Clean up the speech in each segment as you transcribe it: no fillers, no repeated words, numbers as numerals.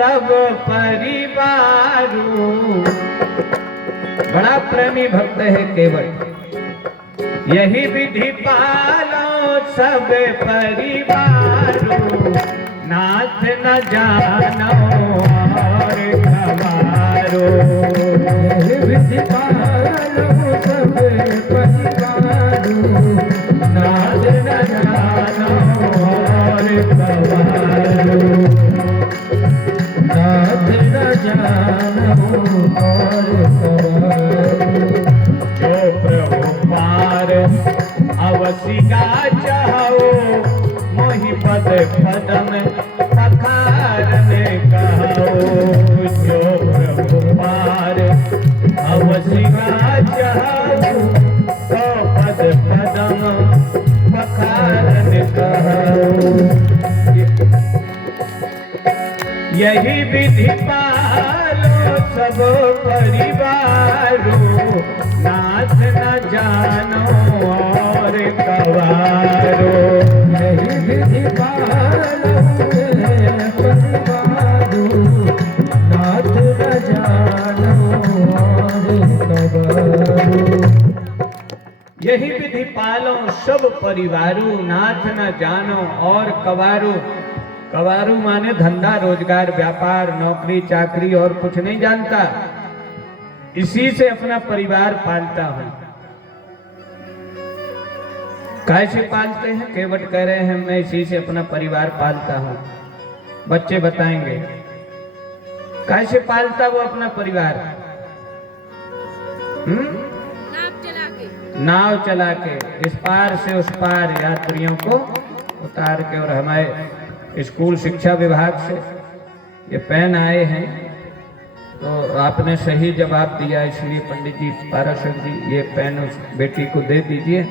सब परिवारू। बड़ा प्रेमी भक्त है केवट। यही विधि पालो सब परिवारू, नाथ न जानो और गवारो। यही विधि पालो सब परिवारू, नाथ न जानो और गवारो। नाथ न जानो और गवारो। जो प्रभु पार अवसिका चाहो, मोहि पद पदम पखारन कहो। जो प्रभु पार अवसिका चाहो, तो पद पदम पखारन कहो। यही विधि पालो सब परिवारो, नाथ न जानो और गवारो। यही विधि पालो परिवारू, नाथ न जानो और गवारो। यही विधि पालो सब परिवारू, नाथ न जानो और कवारू। कवारू माने धंधा रोजगार व्यापार नौकरी चाकरी और कुछ नहीं जानता, इसी से अपना परिवार पालता हूं। कैसे पालते हैं? केवट कह रहे हैं मैं इसी से अपना परिवार पालता हूं। बच्चे बताएंगे कैसे पालता वो अपना परिवार। नाव चला के इस पार से उस पार यात्रियों को उतार के। और हमारे स्कूल शिक्षा विभाग से ये पेन आए हैं, तो आपने सही जवाब दिया, इसलिए पंडित जी पाराशर जी ये पेन उस बेटी को दे दीजिए।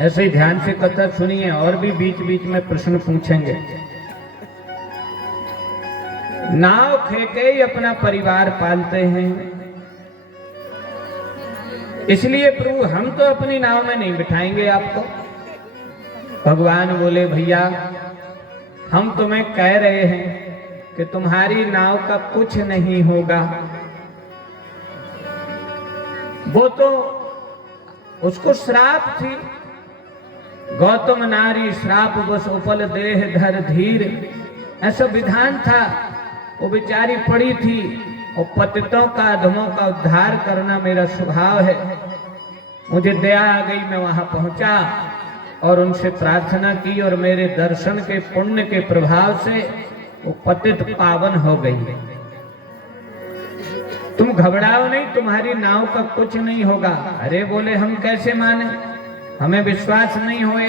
ऐसे ही ध्यान से कथा सुनिए, और भी बीच बीच में प्रश्न पूछेंगे। नाव खेके ही अपना परिवार पालते हैं, इसलिए प्रभु हम तो अपनी नाव में नहीं बिठाएंगे आपको। भगवान बोले भैया हम तुम्हें कह रहे हैं कि तुम्हारी नाव का कुछ नहीं होगा। वो तो उसको श्राप थी, गौतम नारी श्राप बस उपल देह धर धीर, ऐसा विधान था। वो बेचारी पड़ी थी, और पतितों का अधमों का उद्धार करना मेरा स्वभाव है। मुझे दया आ गई, मैं वहां पहुंचा और उनसे प्रार्थना की, और मेरे दर्शन के पुण्य के प्रभाव से वो पतित पावन हो गई। तुम घबराओ नहीं, तुम्हारी नाव का कुछ नहीं होगा। अरे बोले हम कैसे माने, हमें विश्वास नहीं होए।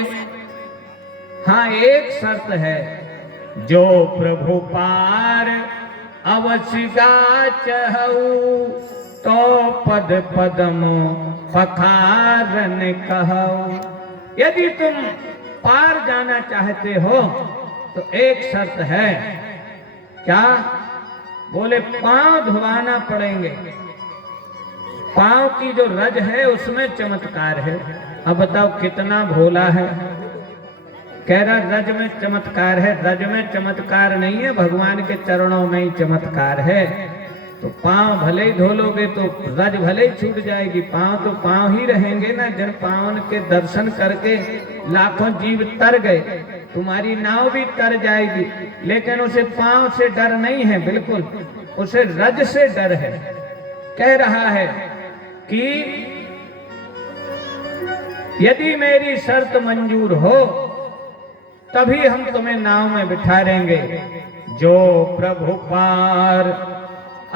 हाँ एक शर्त है, जो प्रभु पार अवसिका चहु, तो पद पदमो पखारन कहु। यदि तुम पार जाना चाहते हो तो एक शर्त है। क्या? बोले पांव धुआना पड़ेंगे। पांव की जो रज है उसमें चमत्कार है। अब बताओ कितना भोला है। कह रहा रज में चमत्कार है। रज में चमत्कार नहीं है, भगवान के चरणों में ही चमत्कार है। तो पांव भले ही धो लोगे तो रज भले ही छूट जाएगी, पांव तो पांव ही रहेंगे ना। जन पावन के दर्शन करके लाखों जीव तर गए, तुम्हारी नाव भी तर जाएगी। लेकिन उसे पांव से डर नहीं है, बिल्कुल उसे रज से डर है। कह रहा है कि यदि मेरी शर्त मंजूर हो तभी हम तुम्हें नाव में बिठा देंगे। जो प्रभु पार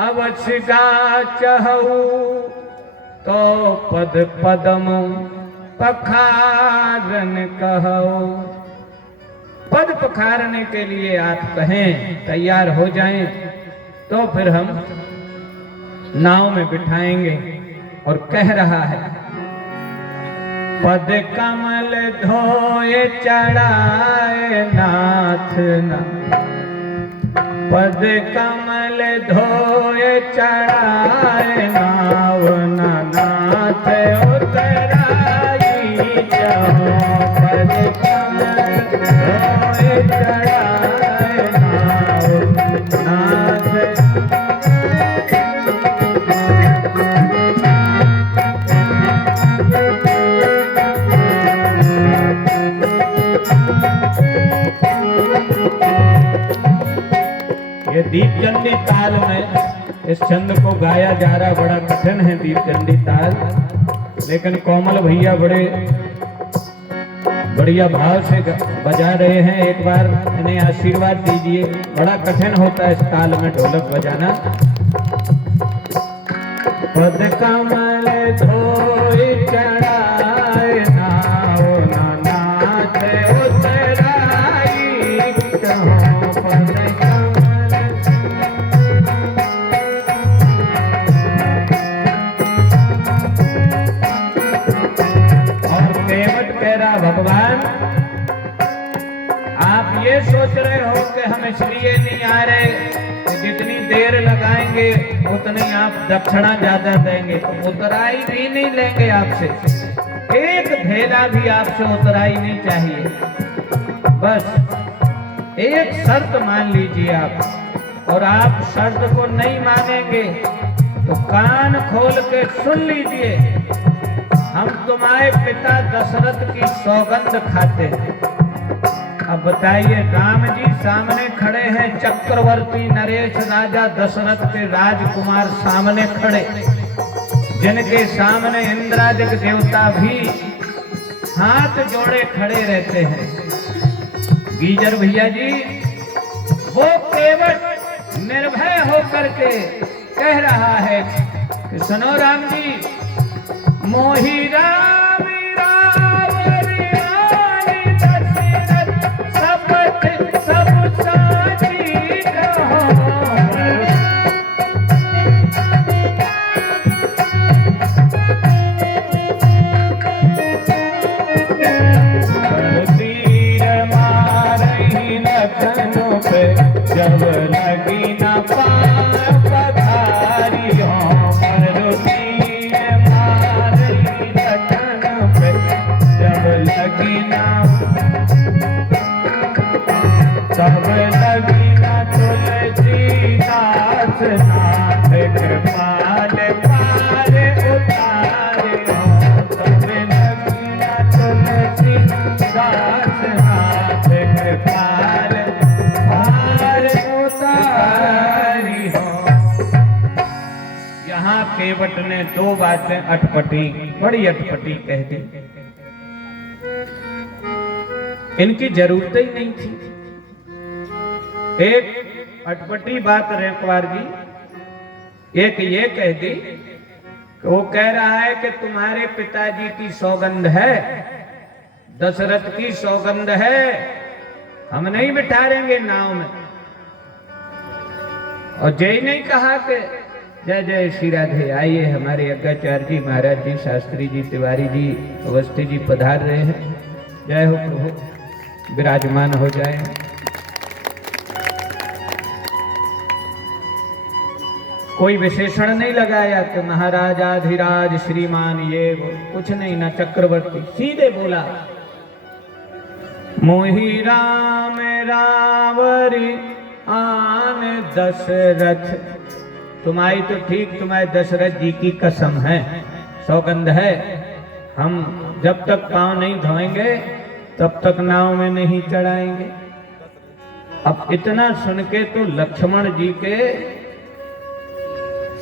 अवसिका चहु, तो पद पदम पखारन कहो। पद पखारने के लिए आप कहें, तैयार हो जाएं, तो फिर हम नाव में बिठाएंगे। और कह रहा है पद कमल धोए चढ़ाए नाथ ना, पद कमल धोए चढ़ाए नाव ना, नाथ उतराई जाओ। पद कमल धोए चढ़ाए नाव ना, ये दीपचंडी ताल में इस छंद को गाया जा रहा, बड़ा कठिन है दीपचंडी ताल, लेकिन कोमल भैया बड़े बढ़िया भाव से बजा रहे हैं। एक बार इन्हें आशीर्वाद दीजिए। बड़ा कठिन होता है इस ताल में ढोलक बजाना। पद कमल धोई चढ़ाए नाओ नाथ उतराई कहो पद कमल। और केवट कह रहा, भगवान आप ये सोच रहे हो कि हम इसलिए नहीं आ रहे, जितनी देर लगाएंगे उतनी आप दक्षिणा ज्यादा देंगे, तो उतराई भी नहीं लेंगे आपसे, एक ढेला भी आपसे उतराई नहीं चाहिए। बस एक शर्त मान लीजिए आप, और आप शर्त को नहीं मानेंगे तो कान खोल के सुन लीजिए। हम तुम्हारे पिता दशरथ की सौगंध खाते हैं। अब बताइए, राम जी सामने खड़े हैं, चक्रवर्ती नरेश राजा दशरथ के राजकुमार सामने खड़े, जिनके सामने इंद्रादिक देवता भी हाथ जोड़े खड़े रहते हैं। गीजर भैया जी, वो केवट निर्भय होकर के कह रहा है कि सुनो राम जी, मोही राम जब लगी ना पधारी हो मरुतीर मारही लखन पे, जब लगी ना तुलसी दास नाथ कृपाल पार उतारे हो, तब लगी ना तुलसी दास नाथ कृपाल केवट ने दो बातें अटपटी, बड़ी अटपटी कह दी। इनकी जरूरत ही नहीं थी। एक अटपटी बात रेखवार जी, एक ये कह दी कि वो कह रहा है कि तुम्हारे पिताजी की सौगंध है, दशरथ की सौगंध है, हम नहीं बिठारेंगे नाव में। और जय नहीं कहा कि जय जय श्री राधे, आइए हमारे यज्ञाचार्य जी, महाराज जी, शास्त्री जी, तिवारी जी, अवस्थी जी पधार रहे हैं। जय हो प्रभु, विराजमान हो जाए। कोई विशेषण नहीं लगाया कि महाराजाधिराज श्रीमान, ये वो कुछ नहीं, ना चक्रवर्ती, सीधे बोला मोहि राम रावरी आन दशरथ। तुम्हारी तो ठीक, तुम्हारे दशरथ जी की कसम है, सौगंध है, हम जब तक पांव नहीं धोएंगे तब तक नाव में नहीं चढ़ाएंगे। अब इतना सुन के तो लक्ष्मण जी के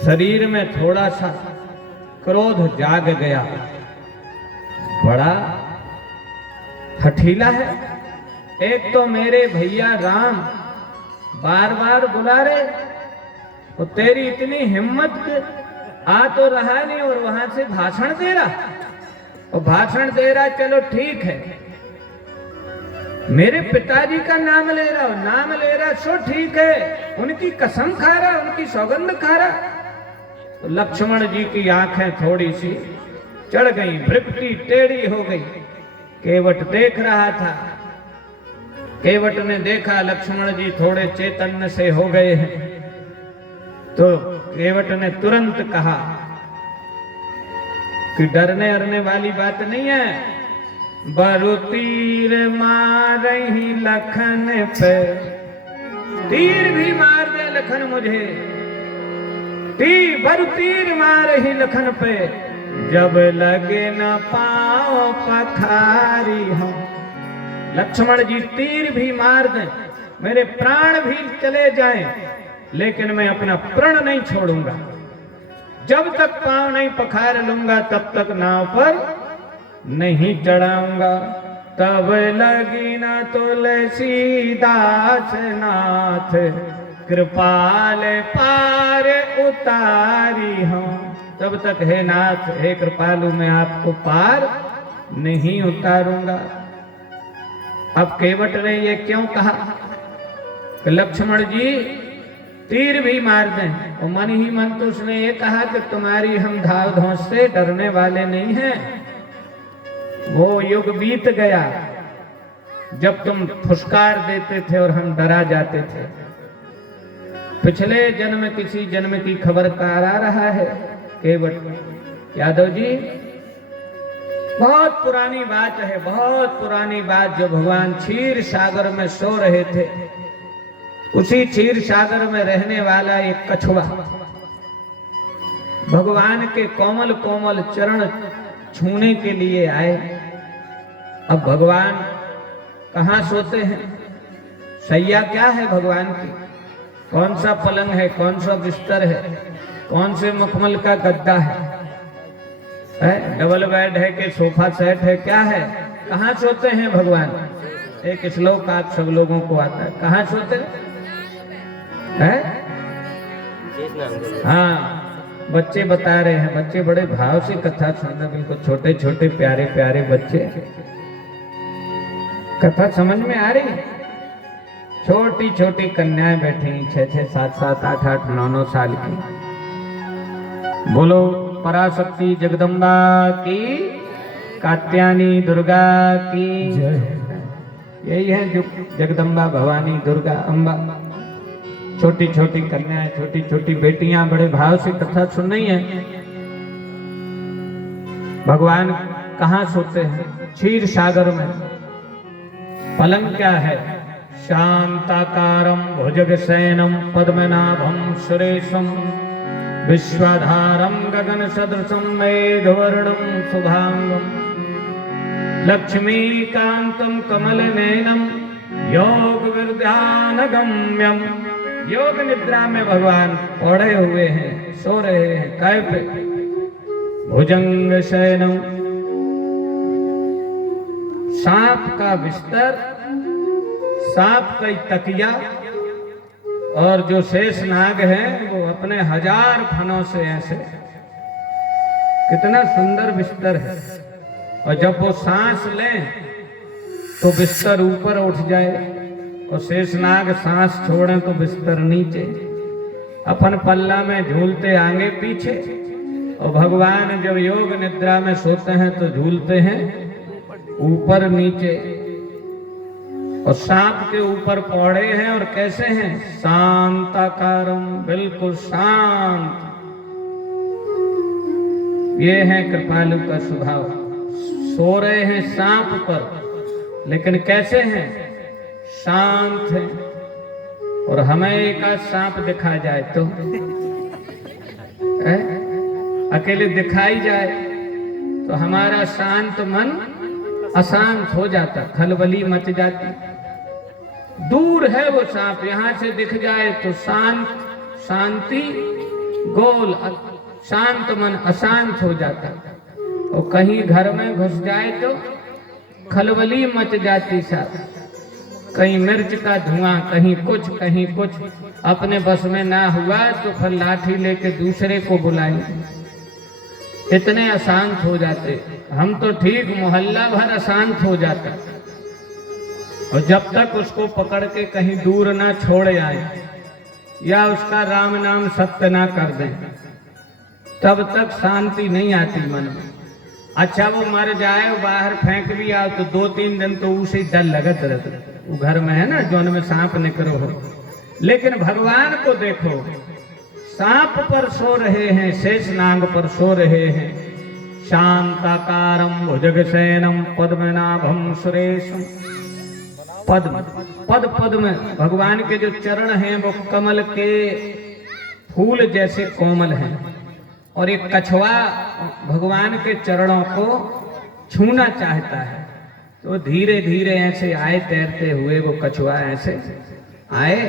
शरीर में थोड़ा सा क्रोध जाग गया। बड़ा हठीला है, एक तो मेरे भैया राम बार बार बुला रहे, तो तेरी इतनी हिम्मत के आ तो रहा नहीं और वहां से भाषण दे रहा। और भाषण दे रहा, चलो ठीक है, मेरे पिताजी का नाम ले रहा हो, नाम ले रहा सो ठीक है, उनकी कसम खा रहा, उनकी सौगंध खा रहा। तो लक्ष्मण जी की आंखें थोड़ी सी चढ़ गई, भ्रिकुटी टेढ़ी हो गई। केवट देख रहा था, केवट ने देखा लक्ष्मण जी थोड़े चैतन्य से हो गए हैं, तो केवट ने तुरंत कहा कि डरने अरने वाली बात नहीं है, बरु तीर मारही लखन पे, तीर भी मार दे लखन मुझे, बरु तीर मारही लखन पे, जब लगे न पाओ पखारी हम। लक्ष्मण जी तीर भी मार दें, मेरे प्राण भी चले जाएं, लेकिन मैं अपना प्रण नहीं छोड़ूंगा। जब तक पांव नहीं पखार लूंगा तब तक नाव पर नहीं चढ़ाऊंगा। तब लगी न तुलसी दास नाथ, कृपाल पार उतारी हूं। तब तक हे नाथ, हे कृपालु, मैं आपको पार नहीं उतारूंगा। अब केवट ने ये क्यों कहा कि लक्ष्मण जी तीर भी मार दें, और मन ही मन तो उसने ये कहा कि तुम्हारी हम धाव धौस से डरने वाले नहीं हैं। वो युग बीत गया जब तुम फुसकार देते थे और हम डरा जाते थे। पिछले जन्म किसी जन्म की खबर कार आ रहा है केवट यादव जी। बहुत पुरानी बात है, बहुत पुरानी बात। जो भगवान क्षीर सागर में सो रहे थे, उसी क्षीर सागर में रहने वाला एक कछुआ भगवान के कोमल कोमल चरण छूने के लिए आए। अब भगवान कहाँ सोते हैं, सैया क्या है भगवान की, कौन सा पलंग है, कौन सा बिस्तर है, कौन से मखमल का गद्दा है, डबल बेड है कि सोफा सेट है, क्या है, कहाँ सोते हैं भगवान। एक श्लोक आप सब लोगों को आता है, कहाँ सोते हैं? हाँ, बच्चे बता रहे हैं, बच्चे बड़े भाव से कथा सुन रहे, बिल्कुल छोटे छोटे प्यारे प्यारे बच्चे। कथा समझ में आ रही? छोटी छोटी कन्याएं बैठी 6-6, 7-7, 8-8, 9-9 साल की। बोलो पराशक्ति जगदम्बा की, कात्यायनी दुर्गा की जय। यही है जो जगदम्बा भवानी दुर्गा अम्बा। छोटी छोटी कन्याएं, छोटी छोटी बेटियां बड़े भाव से कथा सुन रही हैं। भगवान कहाँ सोते हैं? क्षीर सागर में। पलंग क्या है? शांताकारं भुजगशयनं पद्मनाभं सुरेशं विश्वाधारं गगन सदृशं मेघवर्णं शुभांगं लक्ष्मीकान्तं कमलनयनं योगविद्यानगम्यं। योग निद्रा में भगवान पड़े हुए हैं, सो रहे हैं। काय पे? भुजंग शयनम, सांप का बिस्तर, सांप का तकिया, और जो शेषनाग है वो अपने 1000 फनों से ऐसे, कितना सुंदर बिस्तर है। और जब वो सांस लें तो बिस्तर ऊपर उठ जाए, और शेषनाग सांस छोड़े तो बिस्तर नीचे। अपन पल्ला में झूलते आगे पीछे, और भगवान जब योग निद्रा में सोते हैं तो झूलते हैं ऊपर नीचे। और सांप के ऊपर पौड़े हैं, और कैसे हैं? शांताकारम, बिल्कुल शांत। ये है कृपालु का स्वभाव। सो रहे हैं सांप पर, लेकिन कैसे हैं? शांत है। और हमें एक आध सांप दिखा जाए तो अकेले दिखाई जाए तो हमारा शांत मन अशांत हो जाता, खलबली मच जाती। दूर है वो सांप, यहां से दिख जाए तो शांत, शांति गोल, शांत मन अशांत हो जाता। और कहीं घर में घुस जाए तो खलबली मच जाती साहब। कहीं मिर्च का धुआं, कहीं कुछ। अपने बस में ना हुआ तो फिर लाठी लेके दूसरे को बुलाएंगे। इतने अशांत हो जाते। हम तो ठीक, मोहल्ला भर अशांत हो जाता। और जब तक उसको पकड़ के कहीं दूर ना छोड़ आए, या उसका राम नाम सत्य ना कर दें, तब तक शांति नहीं आती मन में। अच्छा वो मर जाए, बाहर फेंक भी आओ तो 2-3 दिन तो उसे डर लगत रहता। वो घर में है ना, जौन में सांप निकलो हो। लेकिन भगवान को देखो, सांप पर सो रहे हैं, शेषनाग पर सो रहे हैं। शांताकारं भुजगशयनं पद्मनाभं सुरेशं। पद्म, पद में भगवान के जो चरण हैं वो कमल के फूल जैसे कोमल हैं। और एक कछुआ भगवान के चरणों को छूना चाहता है, तो धीरे धीरे ऐसे आए, तैरते हुए वो कछुआ ऐसे आए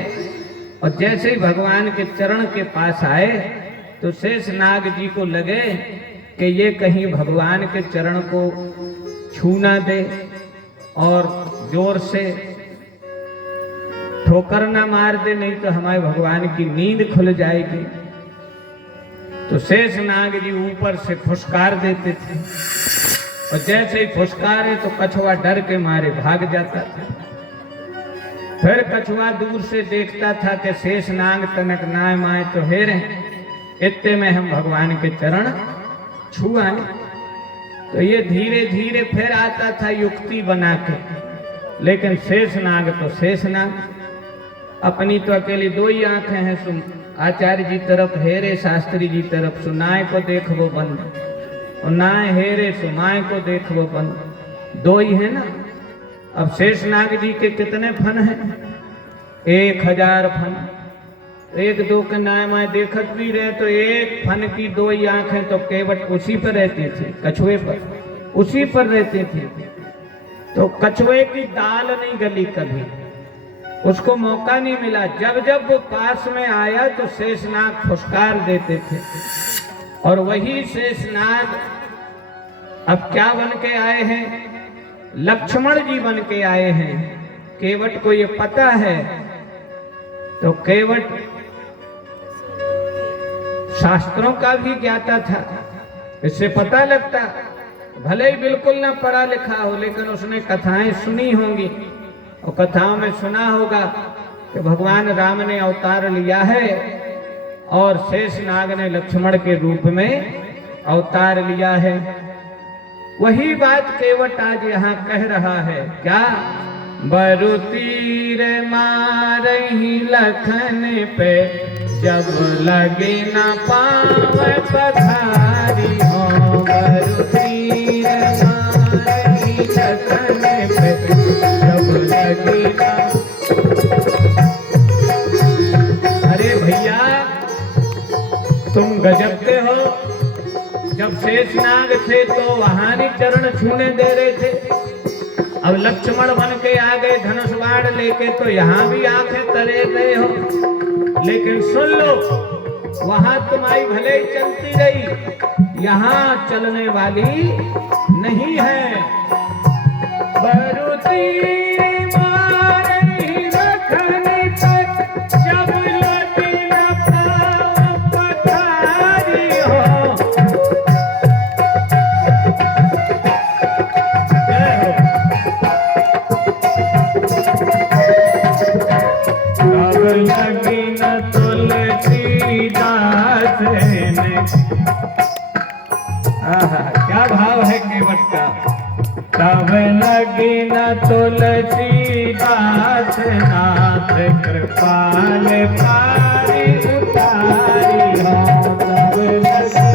और जैसे ही भगवान के चरण के पास आए तो शेषनाग जी को लगे कि ये कहीं भगवान के चरण को छू ना दे और जोर से ठोकर ना मार दे, नहीं तो हमारे भगवान की नींद खुल जाएगी। तो शेषनाग जी ऊपर से फुसकार देते थे और जैसे ही फुसकारे तो कछुआ डर के मारे भाग जाता था। फिर कछुआ दूर से देखता था कि शेषनाग तनक नाय माए तो हेरे, इतने में हम भगवान के चरण छू आए। तो ये धीरे धीरे फिर आता था युक्ति बना के, लेकिन शेषनाग तो शेषनाग, अपनी तो अकेली दो ही आंखें हैं, सुन आचार्य जी तरफ हेरे, शास्त्री जी तरफ सुनाए को देख वो बंद, और नाय हेरे सुनाए को देख वो बंद, दो ही है ना। अब शेषनाग जी के कितने फन हैं? 1000 फन। एक दो के नाय माय देखत भी रहे तो एक फन की दो ही आंखें तो केवट उसी पर रहती थी, कछुए पर, उसी पर रहती थी। तो कछुए की दाल नहीं गली कभी, उसको मौका नहीं मिला। जब जब वो पास में आया तो शेषनाग फुसकार देते थे। और वही शेषनाग अब क्या बन के आए हैं? लक्ष्मण जी बन के आए हैं। केवट को ये पता है, तो केवट शास्त्रों का भी ज्ञाता था, इससे पता लगता, भले ही बिल्कुल ना पढ़ा लिखा हो, लेकिन उसने कथाएं सुनी होंगी और कथाओं में सुना होगा कि भगवान राम ने अवतार लिया है और शेषनाग ने लक्ष्मण के रूप में अवतार लिया है। वही बात केवट आज यहाँ कह रहा है, क्या? बरु तीर मारही लखन पे, जब लगे न पावे पधारी हो। बरु तीर मारही लखन पे, जब लगे न। अरे भैया तुम गजब के हो, जब शेषनाग थे तो वहां नहीं चरण छूने दे रहे थे, अब लक्ष्मण बन के आ गए धनुष बाण लेके तो यहाँ भी आंखें तरे गए हो। लेकिन सुन लो, वहां तुम्हारी भले ही चलती रही, यहाँ चलने वाली नहीं है। क्या भाव है केवट का? तब लगी न तुलसीदास नाथ, कृपाल पारी उतारी हो। तब लगी।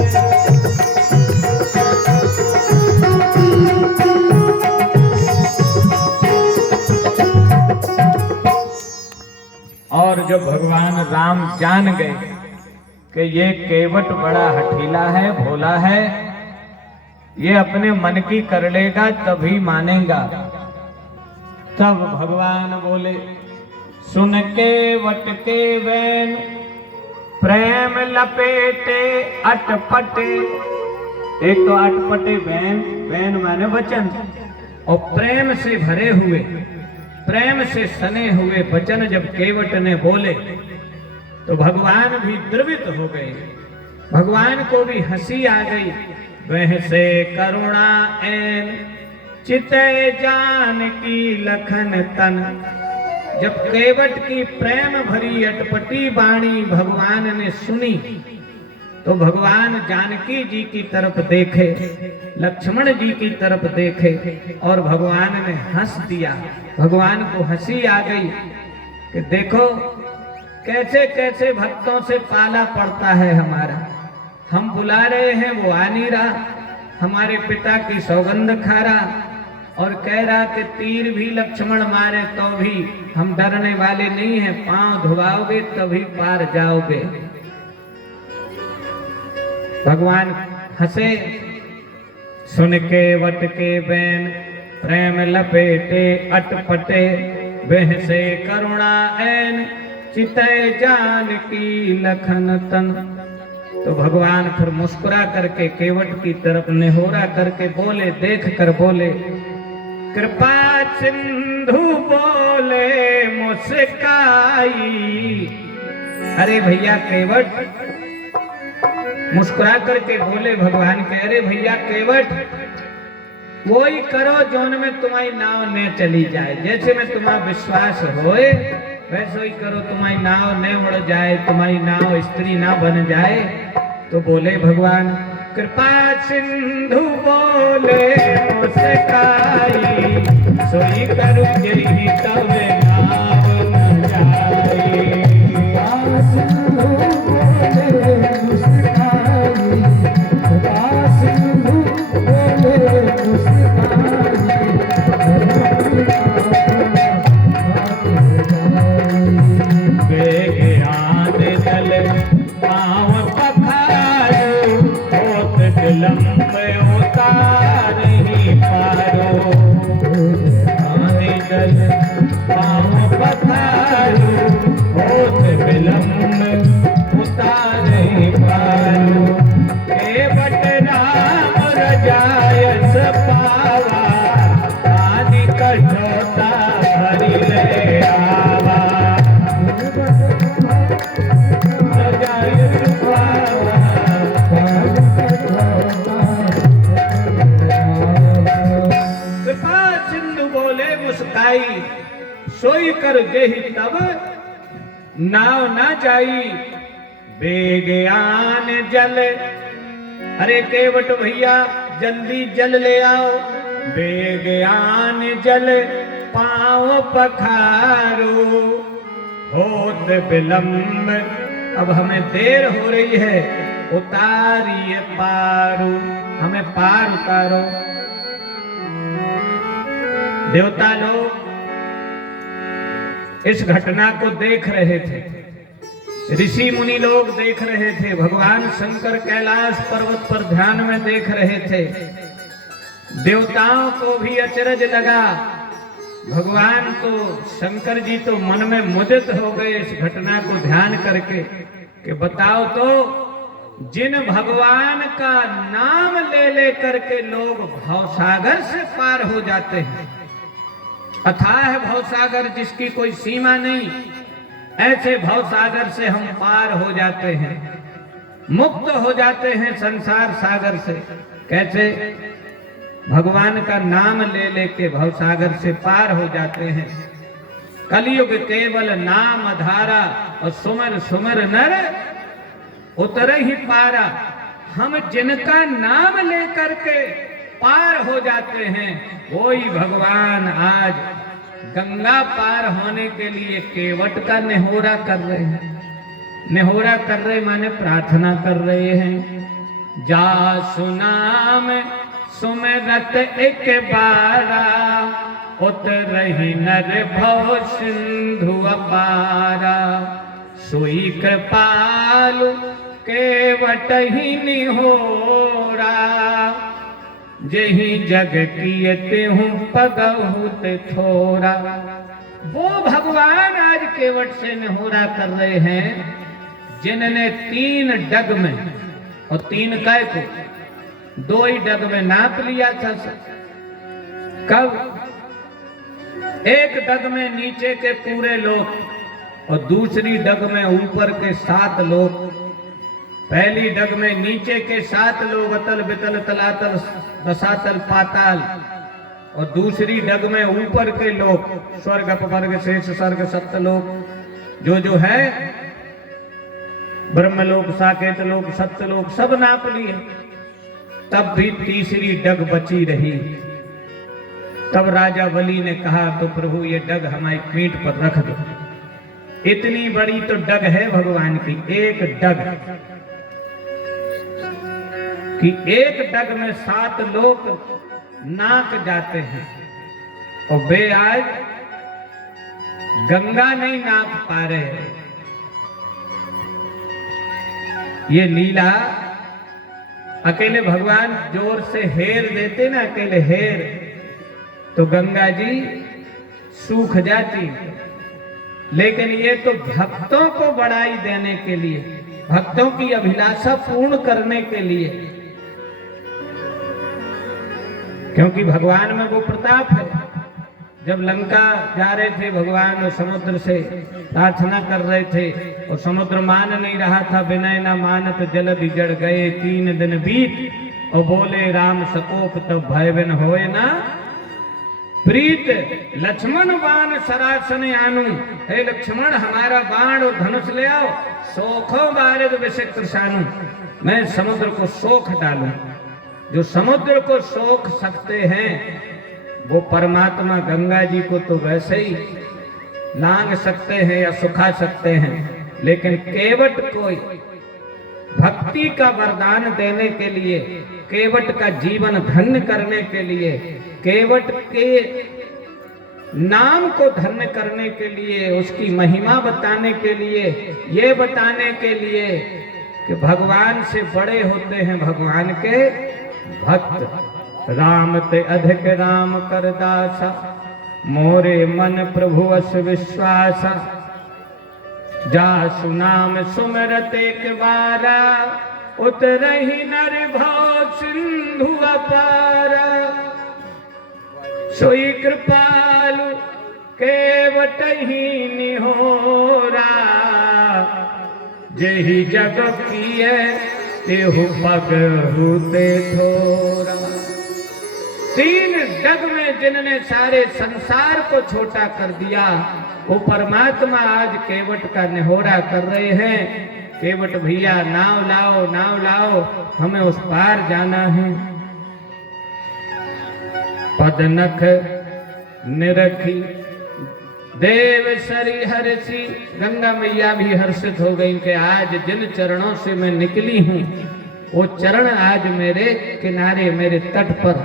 और जब भगवान राम जान गए कि ये केवट बड़ा हठीला है, भोला है, ये अपने मन की कर लेगा तभी मानेगा, तब भगवान बोले, सुन के वट के वैन, प्रेम लपेटे अटपटे। एक तो अटपटे वैन, वैन माने वचन, और प्रेम से भरे हुए, प्रेम से सने हुए वचन जब केवट ने बोले तो भगवान भी द्रवित हो गए, भगवान को भी हंसी आ गई। वह से करुणा ऐन चितय जान की लखन तन। जब केवट की प्रेम भरी अटपटी वाणी भगवान ने सुनी तो भगवान जानकी जी की तरफ देखे, लक्ष्मण जी की तरफ देखे और भगवान ने हंस दिया। भगवान को हंसी आ गई कि देखो कैसे कैसे भक्तों से पाला पड़ता है हमारा। हम बुला रहे हैं वो आ नहीं रहा, हमारे पिता की सौगंध खा रहा और कह रहा कि तीर भी लक्ष्मण मारे तो भी हम डरने वाले नहीं हैं, पांव धुआओगे तभी पार जाओगे। भगवान हंसे। सुन के वट के बैन, प्रेम लपेटे अटपटे, वह से करुणा ऐन चितय जानकी लखन तन। तो भगवान फिर मुस्कुरा करके केवट की तरफ निहोरा करके बोले, देख कर बोले, कृपा सिंधु बोले मुस्काई। अरे भैया केवट, मुस्कुरा करके बोले भगवान के, अरे भैया केवट, वही करो जोन में तुम्हारी नाव ने चली जाए। जैसे में तुम्हारा विश्वास होए वैसे ही करो, तुम्हारी नाव ने उड़ जाए, तुम्हारी नाव स्त्री ना बन जाए। तो बोले भगवान, कृपा सिंधु बोले मुस्काई, सोई करू जरी तब नाव न जाए। सिंधु बोले मुस्काई, सिंधु बोले मुस्काई, बेज्ञान दल पाँव पखारो, होत विलम्ब उतारहि पारो। बेज्ञान दल पाँव पखारो, होत विलम्ब उतारहि पारो। केवट राम रजायस पावा, आदि कठोता हरि ले आवा। कृपा सिंधु बोले मुस्काई, सोई कर जेहि तब नाव न जाई। बेज्ञान जल, अरे केवट भैया जल्दी जल ले आओ। बेज्ञान जल पाँव पखारो, होत विलम्ब, अब हमें देर हो रही है, उतारिए पारो, हमें पार उतारो। देवता लोग इस घटना को देख रहे थे, ऋषि मुनि लोग देख रहे थे, भगवान शंकर कैलाश पर्वत पर ध्यान में देख रहे थे। देवताओं को भी अचरज लगा। भगवान तो शंकर जी तो मन में मुदित हो गए इस घटना को ध्यान करके कि बताओ तो, जिन भगवान का नाम ले ले करके लोग भवसागर से पार हो जाते हैं, अथाह भवसागर जिसकी कोई सीमा नहीं, ऐसे भवसागर से हम पार हो जाते हैं, मुक्त हो जाते हैं संसार सागर से। कैसे? भगवान का नाम ले लेके भवसागर से पार हो जाते हैं। कलयुग केवल नाम धारा, और सुमर सुमर नर उतर ही पारा। हम जिनका नाम लेकर के पार हो जाते हैं, वही भगवान आज गंगा पार होने के लिए केवट का निहोरा कर रहे हैं। निहोरा कर रहे माने प्रार्थना कर रहे हैं। जा सुनाम सुमरत एक बारा, उतरहि नर भव सिंधु अपारा। सोई कृपालु केवट ही निहोरा, जही जग कियते हूँ पगहुत थोरा। वो भगवान आज केवट से निहोरा कर रहे हैं जिन्होंने 3 डग में, और 3 काय को 2 ही डग में नाप लिया था। कब? एक डग में नीचे के पूरे लोग, और दूसरी डग में ऊपर के 7 लोग। पहली डग में नीचे के 7 लोग, अतल बितल तलातल दसातल पाताल, और दूसरी डग में ऊपर के लोग, स्वर्ग अपवर्ग शेष सर्ग सप्तलोक, जो है ब्रह्मलोक साकेत लोक सप्तलोक, सब नाप लिए। तब भी तीसरी डग बची रही। तब राजा बलि ने कहा, तो प्रभु ये डग हमारी पीठ पर रख दो। इतनी बड़ी तो डग है भगवान की, एक डग कि एक डग में 7 लोग नाक जाते हैं, और वे आज गंगा नहीं नाप पा रहे। ये लीला अकेले भगवान जोर से हेर देते ना, अकेले हेर, तो गंगा जी सूख जाती। लेकिन ये तो भक्तों को बढ़ाई देने के लिए, भक्तों की अभिलाषा पूर्ण करने के लिए, क्योंकि भगवान में वो प्रताप है। जब लंका जा रहे थे भगवान समुद्र से प्रार्थना कर रहे थे और समुद्र मान नहीं रहा था, विनय न मानत जलधि जड़ गए 3 दिन बीत और बोले राम सकोप तब भय बिन होए ना प्रीत। लक्ष्मण बाण सरासन आनु, हे लक्ष्मण हमारा बाण और धनुष ले आओ, सोखो बारिद विषय कृषानु, मैं समुद्र को सोख डालूं। जो समुद्र को सोख सकते हैं वो परमात्मा गंगा जी को तो वैसे ही लांग सकते हैं या सुखा सकते हैं, लेकिन केवट को भक्ति का वरदान देने के लिए, केवट का जीवन धन्य करने के लिए, केवट के नाम को धन्य करने के लिए, उसकी महिमा बताने के लिए, ये बताने के लिए कि भगवान से बड़े होते हैं भगवान के भक्त। राम ते अधिक राम कर दासा, मोरे मन प्रभु अस विश्वासा, जासु नाम सुमरत एक बारा, उतरहि नर भव सिंधु अपारा। सोई कृपालु केवटहि निहोरा, जेहि जग किए तेहु पगहु ते थोरा। 3 जग में जिनने सारे संसार को छोटा कर दिया, वो परमात्मा आज केवट का निहोरा कर रहे हैं। केवट भैया नाव लाओ, नाव लाओ, हमें उस पार जाना है। पदनख निरखी देव सरी हर्षि, गंगा मैया भी हर्षित हो गई कि आज जिन चरणों से मैं निकली हूं वो चरण आज मेरे किनारे, मेरे तट पर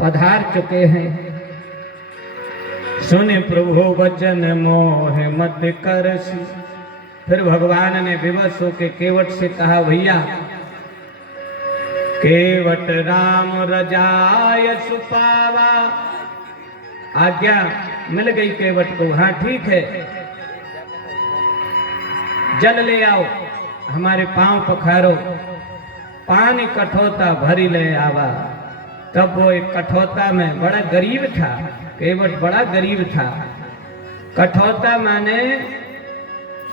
पधार चुके हैं। सुने प्रभु वचन मोह मत करसी। फिर भगवान ने विवश होके केवट से कहा, भैया केवट राम रजाय सुपावा। आज्ञा मिल गई केवट को, हाँ ठीक है, जल ले आओ, हमारे पांव पखारो, पानी कठोता भरी ले आवा। तब वो एक कठौता में, बड़ा गरीब था केवट, बड़ा गरीब था। कठौता माने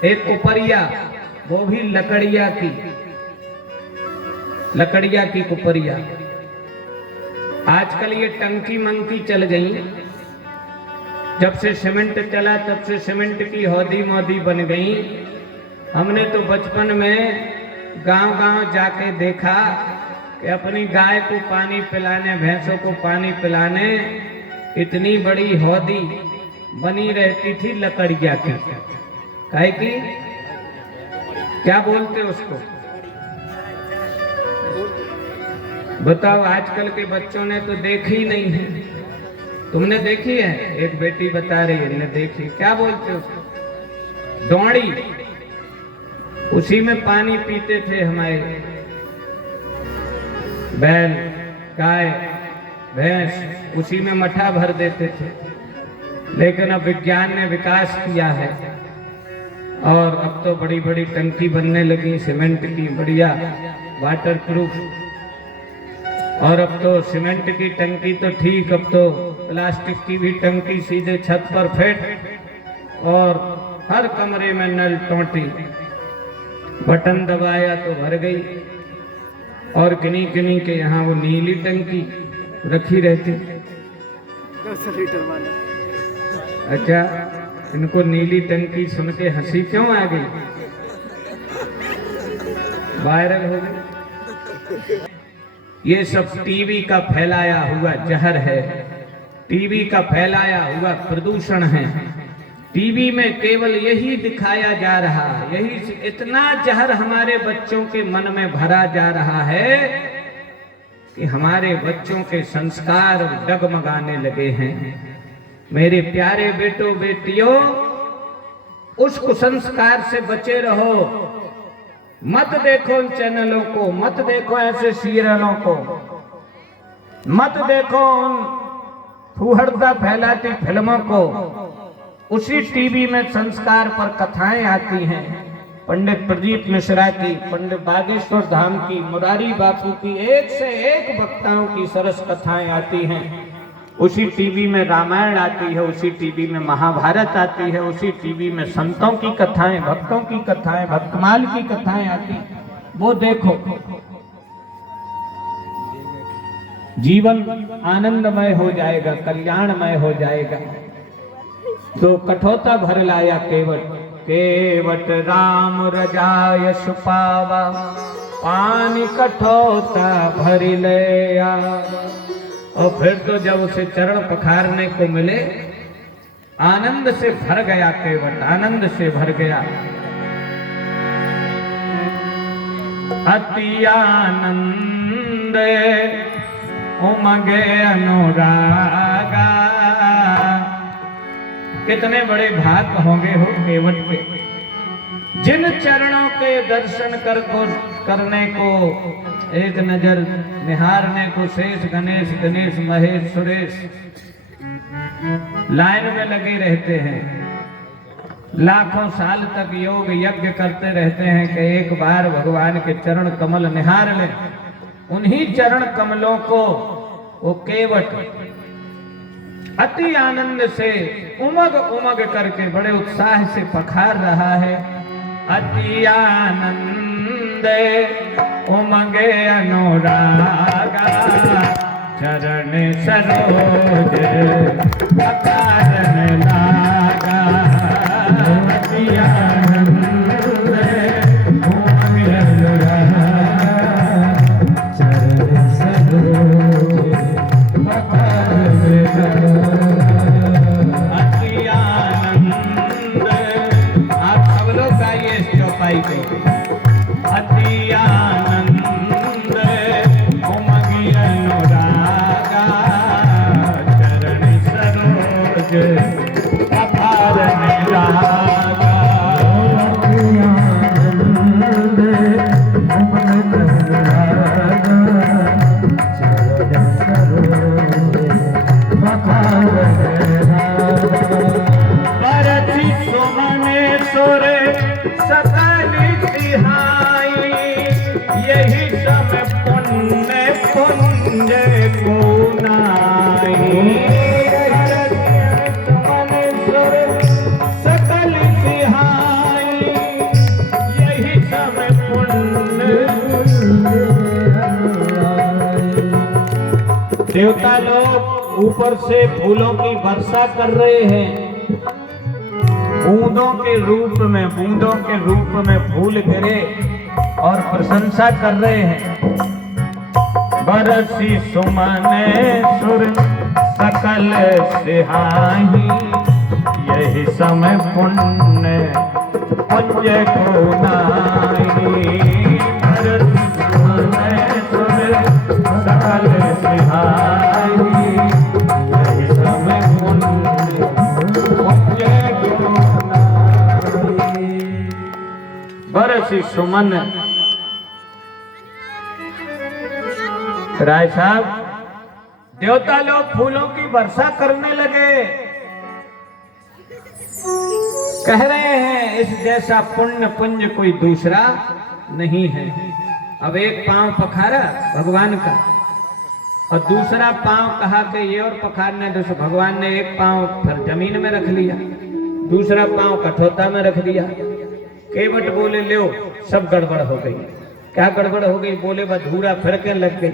एक कुपरिया, वो भी लकड़िया की, लकड़िया की कुपरिया। आजकल ये टंकी मंकी चल गई, जब से सीमेंट चला तब से सीमेंट की हौदी मौदी बन गई। हमने तो बचपन में गांव-गांव जाके देखा कि अपनी गाय को पानी पिलाने, भैंसों को पानी पिलाने इतनी बड़ी हौदी बनी रहती थी लकड़िया की। काहे की? क्या बोलते उसको बताओ? आजकल के बच्चों ने तो देखी ही नहीं है। तुमने देखी है? एक बेटी बता रही है, ने देखी। क्या बोलते उसको? दौड़ी। उसी में पानी पीते थे हमारे बैल, गाय, भैंस, उसी में मठा भर देते थे। लेकिन अब विज्ञान ने विकास किया है और अब तो बड़ी बड़ी टंकी बनने लगी सीमेंट की, बढ़िया वाटर प्रूफ। और अब तो सीमेंट की टंकी तो ठीक, अब तो प्लास्टिक की भी टंकी सीधे छत पर फिट और हर कमरे में नल टोंटी, बटन दबाया तो भर गई। और किन्हीं किन्हीं के यहाँ वो नीली टंकी रखी रहती। 10 लीटर वाली। अच्छा, इनको नीली टंकी सुन के हंसी क्यों आ गई? वायरल हो गई। ये सब टीवी का फैलाया हुआ जहर है, टीवी का फैलाया हुआ प्रदूषण है। टीवी में केवल यही दिखाया जा रहा, यही इतना जहर हमारे बच्चों के मन में भरा जा रहा है कि हमारे बच्चों के संस्कार डगमगाने लगे हैं। मेरे प्यारे बेटों बेटियों, उस कुसंस्कार से बचे रहो। मत देखो उन चैनलों को, मत देखो ऐसे सीरियलों को, मत देखो उन फूहड़ता फैलाती फिल्मों को। उसी टीवी में संस्कार पर कथाएं आती हैं, पंडित प्रदीप मिश्रा की, पंडित बागेश्वर धाम की, मुरारी बापू की, एक से एक वक्ताओं की सरस कथाएं आती हैं। उसी टीवी में रामायण आती है, उसी टीवी में महाभारत आती है, उसी टीवी में संतों की कथाएं, भक्तों की कथाएं, भक्तमाल की कथाएं आती। वो देखो, जीवन आनंदमय हो जाएगा, कल्याणमय हो जाएगा। तो कठोता भर लाया केवट, केवट राम रजाय सुपावा, पानी कठोता भर लिया। और फिर तो जब उसे चरण पखारने को मिले, आनंद से भर गया केवट, आनंद से भर गया। अति आनंद उमगे अनुरागा। कितने बड़े भाग होंगे हो केवट के, जिन चरणों के दर्शन करने को, एक नजर निहारने को शेष गणेश, गणेश महेश सुरेश लाइन में लगे रहते हैं, लाखों साल तक योग यज्ञ करते रहते हैं कि एक बार भगवान के चरण कमल निहार लें। उन्हीं चरण कमलों को वो केवट अति आनंद से उमग उमग करके बड़े उत्साह से पखार रहा है। अति आनंद उमगे अनुरागा, चरण सरोज पखारन लागा। अति आनंद उमगे अनुरागा, चरण सरोज पखारन लागा। अति आनंद, आप सब लोग गाइए इस चौपाई को। अति आनंद उमगी अनुरागा, चरण सरोज पखारन लागा। अति आनंद उमगी अनुरागा, चरण सरोज पखारन लागा। बरसी सुमनेश्वर सकल तिहाई, यही सब पुण्य पुंज को नाई। सुमनेश्वर सकल तिहाई, यही सब पुण्य। देवता लोग ऊपर से फूलों की वर्षा कर रहे हैं, बूंदों के रूप में, बूंदों के रूप में फूल गिरे और प्रशंसा कर रहे हैं। बरसी सुमनेश्वर सकल सिहाही, यही समय पुण्य पुंज को नाई। बरसी सुमनेश्वर सकल सिहाही, यही समय पुण्य पुंज को नाई। बरसी सुमन। राय साहब, देवता लोग फूलों की वर्षा करने लगे, कह रहे हैं इस जैसा पुण्य पुंज कोई दूसरा नहीं है। अब एक पांव पखारा भगवान का और दूसरा पांव कहा कि ये और पखारने दो। भगवान ने एक पांव फिर जमीन में रख लिया, दूसरा पांव कठोता में रख दिया। केवट बोले लो, सब गड़बड़ हो गई। क्या गड़बड़ हो गई? बोले बस धूरा फिरके लग गई।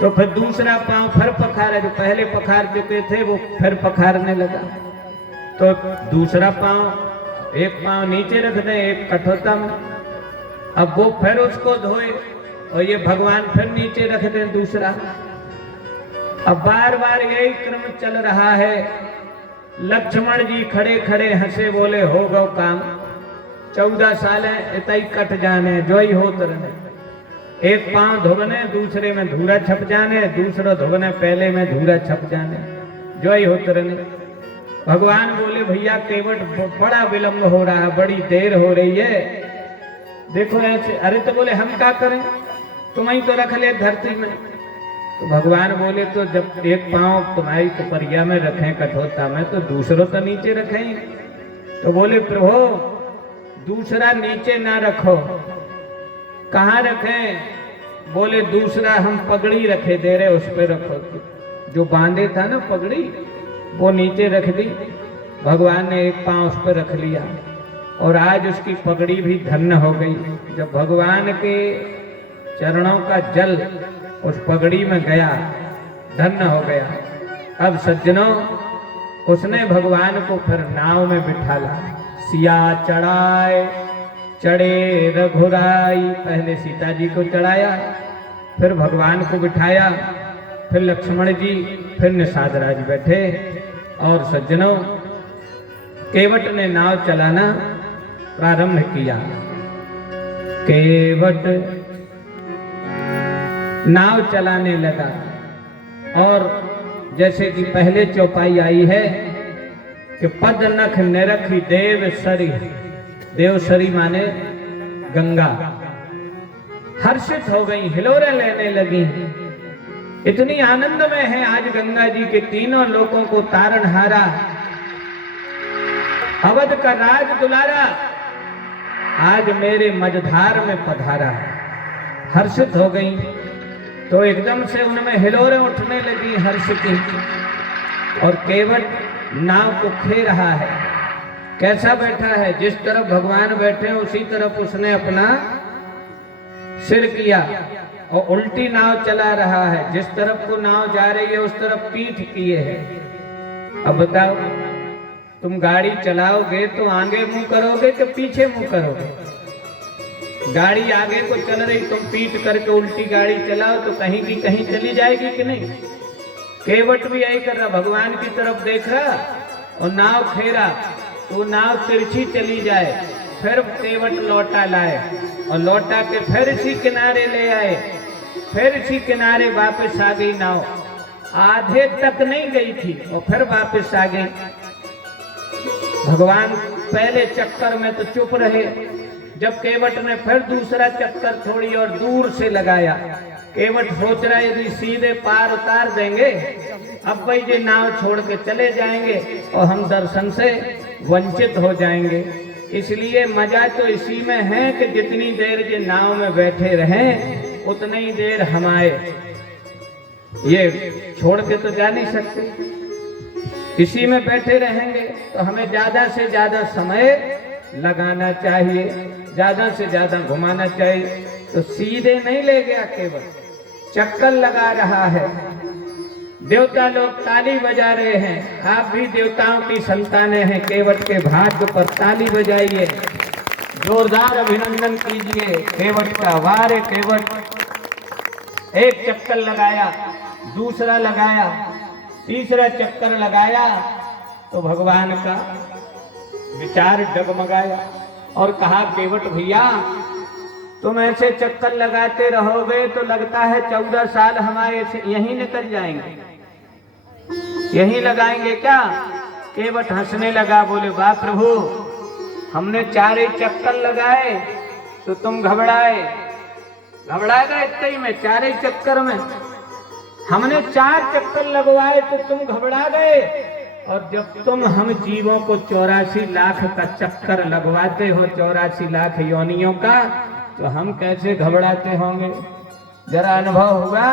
तो फिर दूसरा पांव फिर पखारा, जो पहले पखार चुके थे वो फिर पखारने लगा। तो दूसरा पांव, एक पांव नीचे रख दे, एक कठोता में। अब वो फिर उसको धोए और ये भगवान फिर नीचे रख दे दूसरा। अब बार बार यही क्रम चल रहा है। लक्ष्मण जी खड़े खड़े हंसे, बोले हो गो काम, 14 साल इतई कट जाने, जो ही हो तरने। एक पांव धोने, दूसरे में धूरा छप जाने, दूसरा धोने, पहले में धूरा छप जाने, जो ही हो तरने। भगवान बोले भैया केवट बड़ा विलंब हो रहा है, बड़ी देर हो रही है, देखो ऐसे। अरे तो बोले हम क्या करें, तुम ही तो रख ले धरती में। तो भगवान बोले तो जब एक पांव तुम्हारी कपरिया में रखें कठोरता में तो दूसरों तो नीचे रखें। तो बोले प्रभु दूसरा नीचे ना रखो, कहाँ रखें? बोले दूसरा हम पगड़ी रखे दे रहे उस पे रखो। जो बांधे था ना पगड़ी वो नीचे रख दी, भगवान ने एक पांव उस पर रख लिया और आज उसकी पगड़ी भी धन्य हो गई। जब भगवान के चरणों का जल उस पगड़ी में गया धन्य हो गया। अब सज्जनों उसने भगवान को फिर नाव में बिठाला। सिया चढ़ाए चढ़े रघुराई, पहले सीता जी को चढ़ाया, फिर भगवान को बिठाया, फिर लक्ष्मण जी, फिर निषाद राज बैठे। और सज्जनों केवट ने नाव चलाना प्रारंभ किया। केवट नाव चलाने लगा और जैसे कि पहले चौपाई आई है कि पद नख निरखी देव सरी, देव सरी माने गंगा, हर्षित हो गई, हिलोरे लेने लगी। इतनी आनंद में है आज गंगा जी के तीनों लोगों को तारणहारा, अवध का राज दुलारा, आज मेरे मझधार में पधारा। हर्षित हो गई तो एकदम से उनमें हिलोरे उठने लगी हर्ष की। और केवट नाव को खे रहा है। कैसा बैठा है? जिस तरफ भगवान बैठे उसी तरफ उसने अपना सिर किया और उल्टी नाव चला रहा है। जिस तरफ को नाव जा रही है उस तरफ पीठ किए है। अब बताओ तुम गाड़ी चलाओगे तो आगे मुंह करोगे कि पीछे मुंह करोगे? गाड़ी आगे को चल रही, तुम पीठ करके उल्टी गाड़ी चलाओ तो कहीं की कहीं चली जाएगी कि नहीं? केवट भी यही कर रहा, भगवान की तरफ देख रहा और नाव फेरा तो नाव तिरछी चली जाए। फिर केवट लौटा लाए और लौटा के फिर इसी किनारे ले आए, फिर इसी किनारे वापस आ गई नाव। आधे तक नहीं गई थी और फिर वापस आ गई। भगवान पहले चक्कर में तो चुप रहे, जब केवट ने फिर दूसरा चक्कर छोड़ी और दूर से लगाया। केवट सोच रहा यदि सीधे पार उतार देंगे अब भाई ये नाव छोड़ के चले जाएंगे और हम दर्शन से वंचित हो जाएंगे। इसलिए मजा तो इसी में है कि जितनी देर ये नाव में बैठे रहें उतनी ही देर हम आए, ये छोड़ के तो जा नहीं सकते। इसी में बैठे रहेंगे तो हमें ज्यादा से ज्यादा समय लगाना चाहिए, ज्यादा से ज्यादा घुमाना चाहिए। तो सीधे नहीं ले गया, केवल चक्कर लगा रहा है। देवता लोग ताली बजा रहे हैं, आप भी देवताओं की संतानें हैं, केवट के भाग्य पर ताली बजाइए, जोरदार अभिनंदन कीजिए केवट का। वारे केवट, एक चक्कर लगाया, दूसरा लगाया, तीसरा चक्कर लगाया तो भगवान का विचार डगमगाया और कहा केवट भैया तुम ऐसे चक्कर लगाते रहोगे तो लगता है 14 साल हमारे यहीं निकल जाएंगे, यहीं लगाएंगे क्या? केवट हंसने लगा, बोले वाह प्रभु, हमने 4 ही चक्कर लगाए तो तुम घबराए, घबरा गए इतने ही में, 4 ही चक्कर में। हमने 4 चक्कर लगवाए तो तुम घबरा गए, और जब तुम हम जीवों को 84 लाख का चक्कर लगवाते हो, 84 लाख योनियों का, तो हम कैसे घबराते होंगे? जरा अनुभव हुआ,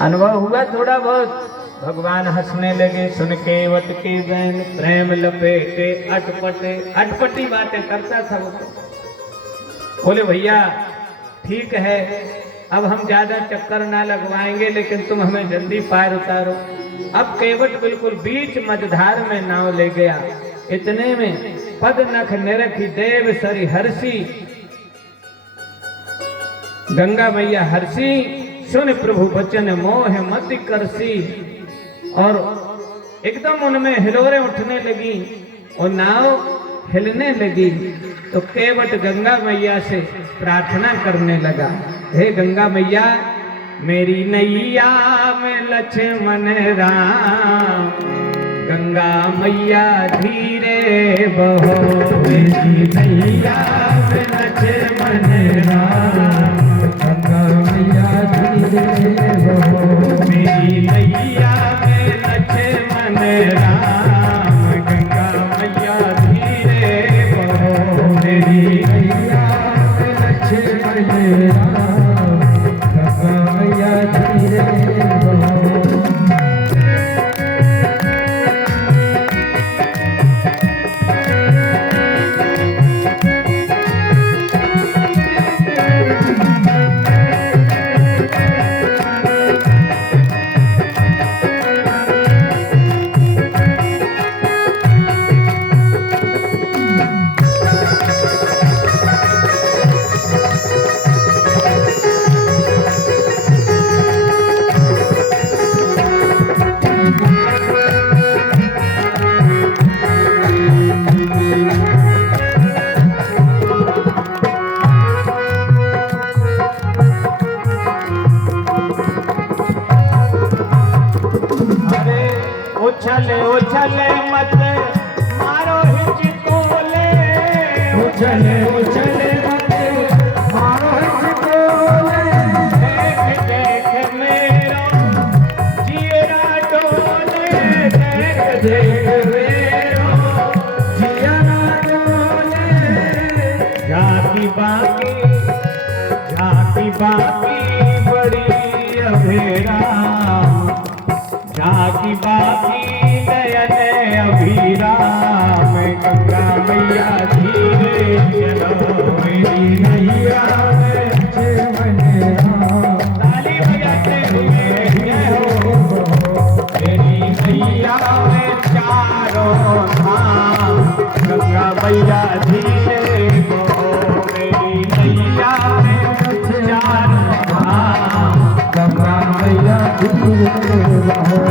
अनुभव हुआ थोड़ा बहुत। भगवान हंसने लगे, सुन केवट के बैन प्रेम लपेटे अटपटे, अटपटी बातें करता था वो। बोले भैया ठीक है, अब हम ज्यादा चक्कर ना लगवाएंगे, लेकिन तुम हमें जल्दी पार उतारो। अब केवट बिल्कुल बीच मझधार में नाव ले गया। इतने में पद नख निरखी देव सरी हर्षी, गंगा मैया हर्षी, सुन प्रभु वचन मोह मति करसी। और एकदम उनमें हिलोरे उठने लगी और नाव हिलने लगी। तो केवट गंगा मैया से प्रार्थना करने लगा, हे गंगा मैया मेरी नैया में लक्ष्मण राम, गंगा मैया धीरे बहो, मेरी नैया में लक्ष्मण राम, गंगा मैया धीरे उछले मत मारो हिचकोले, उछले उछले मत मारो हिचकोले, देख देख मेरो जियरा डोले, देख देख मेरो जियरा डोले, जाति बाकी बड़ी अभेरा, झाकी बाकी नयन अभिराम, गंगा मैया धीरे चलो मेरी नैया में जीवने ताली बजाते हुए जय हो मेरी नैया में चारों धाम, गंगा मैया धीरे को मेरी नैया में चारों धाम, गंगा मैया धीरे बहो।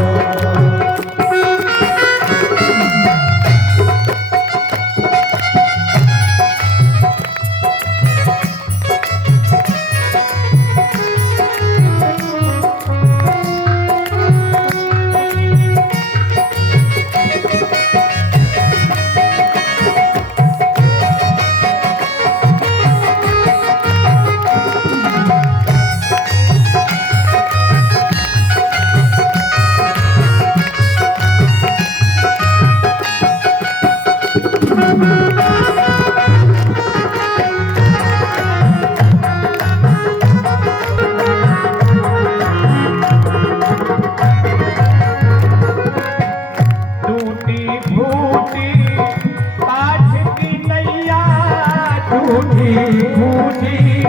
फूटी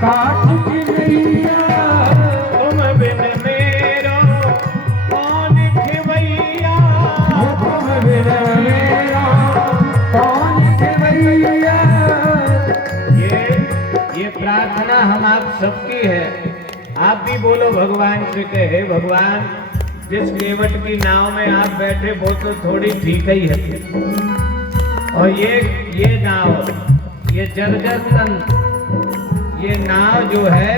काठ की नैया, तुम बिन मेरो कौन खिवैया, तुम बिन मेरा कौन खिवैया। ये प्रार्थना हम आप सबकी है। आप भी बोलो भगवान से कि हे भगवान, जिस केवट की नाव में आप बैठे वो तो थोड़ी ठीक ही है, और ये नाव, ये जर्जर तन, ये नाव जो है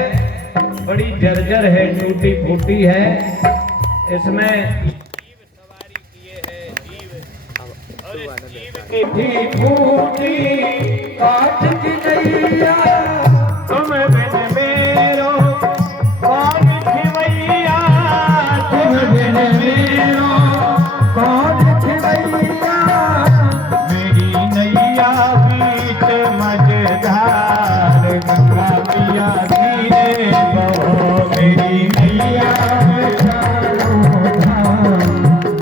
बड़ी जर्जर है, टूटी फूटी है। इसमें जीव सवारी किए हैं, जीव और इस जीव की टूटी फूटी काठ की नैया, तुम बिन मेरो कौन खिवैया, तुम बिन मेरा कौन खिवैया। मेरी नैया बीच मझधार, गंगा मैया धीरे बहो मेरी नैया चारों धाम,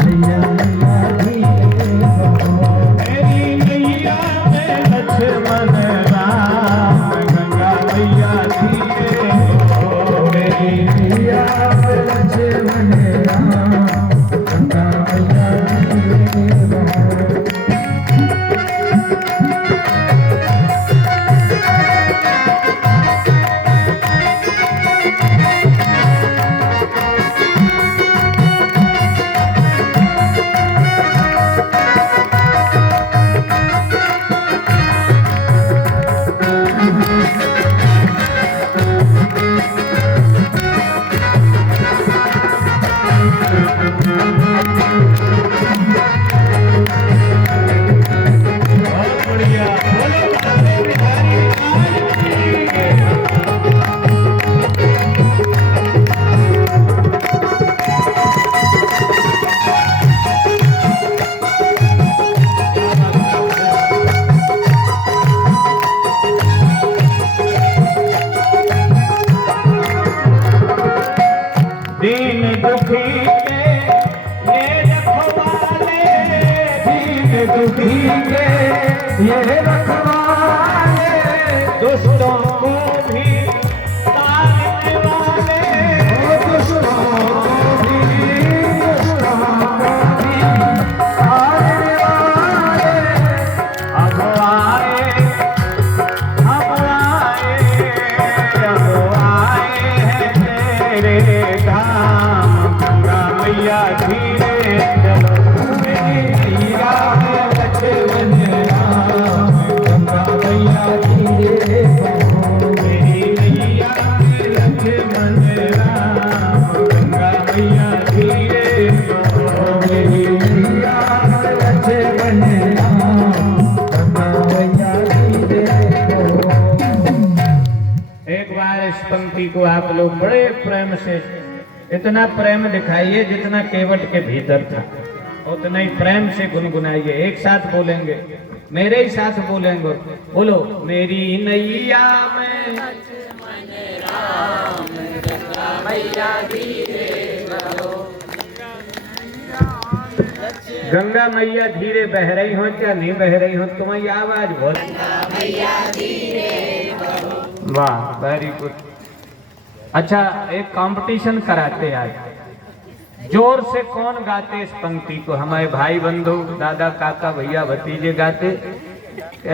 नैया नैया धीरे बहो। मेरी नैया में लक्ष्मण राम, गंगा मैया धीरे बहो मेरी नैया में लक्ष्मण राम, गंगा मैया धीरे बहो। पंक्ति को आप लोग बड़े प्रेम से, इतना प्रेम दिखाइए जितना केवट के भीतर था, उतना ही प्रेम से गुनगुनाइए। एक साथ बोलेंगे, मेरे ही साथ बोलेंगे। बोलो, मेरी नैया में गंगा मैया धीरे बह रही हो क्या नहीं बह रही हो, तुम्हारी आवाज बहुत। वाह, वेरी गुड। अच्छा, एक कंपटीशन कराते आज, जोर से कौन गाते इस पंक्ति को। हमारे भाई बंधु, दादा, काका, भैया, भतीजे गाते।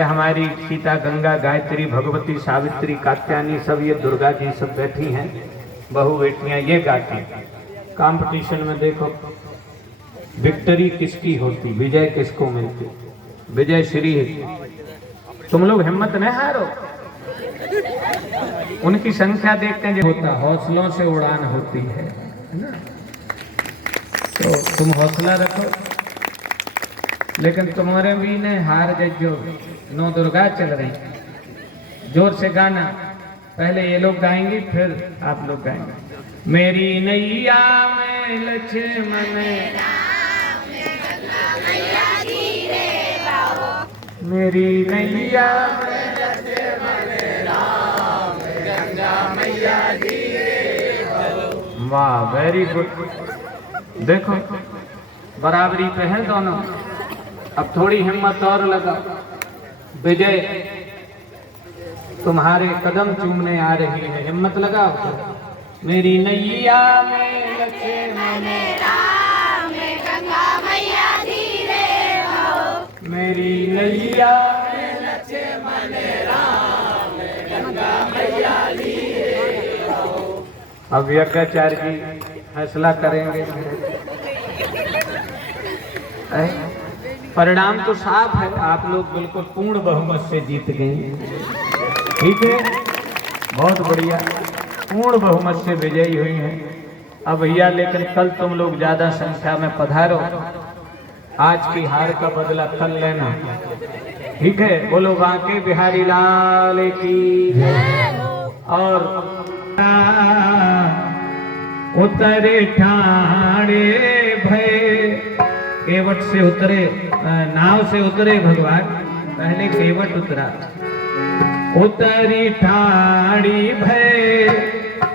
हमारी सीता, गंगा, गायत्री, भगवती, सावित्री, कात्यायनी, सब ये दुर्गा जी सब बैठी हैं, बहू बेटियां ये गाती। कंपटीशन में देखो विक्ट्री किसकी होती, विजय किसको मिलती, विजय श्री। तुम लोग हिम्मत न हारो, उनकी संख्या देखते हैं जो होता, हौसलों से उड़ान होती है ना। तो तुम हौसला रखो, लेकिन तुम्हारे भी ने हार गए जो नौ दुर्गा चल रही। जोर से गाना, पहले ये लोग गाएंगे फिर आप लोग गाएंगे। मेरी नैया में लक्ष्मण, मेरी नैया में लक्ष्मण राम, गंगा मैया धीरे बहो। वाह, वेरी गुड। देखो बराबरी पे है दोनों। अब थोड़ी हिम्मत और लगा, विजय तुम्हारे कदम चूमने आ रही है, हिम्मत लगाओ तो। मेरी नैया में लक्ष्मण राम, गंगा मैया धीरे बहो। मेरी नैया में लक्ष्मण राम, गंगा मैया धीरे बहो। अब यज्ञाचार्य जी फैसला करेंगे। परिणाम तो साफ है, आप लोग बिल्कुल पूर्ण बहुमत से जीत गए। ठीक है, बहुत बढ़िया, पूर्ण बहुमत से विजयी हुई हैं। अब भैया लेकिन कल तुम लोग ज्यादा संख्या में पधारो, आज की हार का बदला कल लेना। ठीक है, बोलो बांके बिहारी लाल की। और उतरे ठाणे भय, केवट से उतरे, नाव से उतरे भगवान, पहले केवट उतरा। उतरी ठाणी भय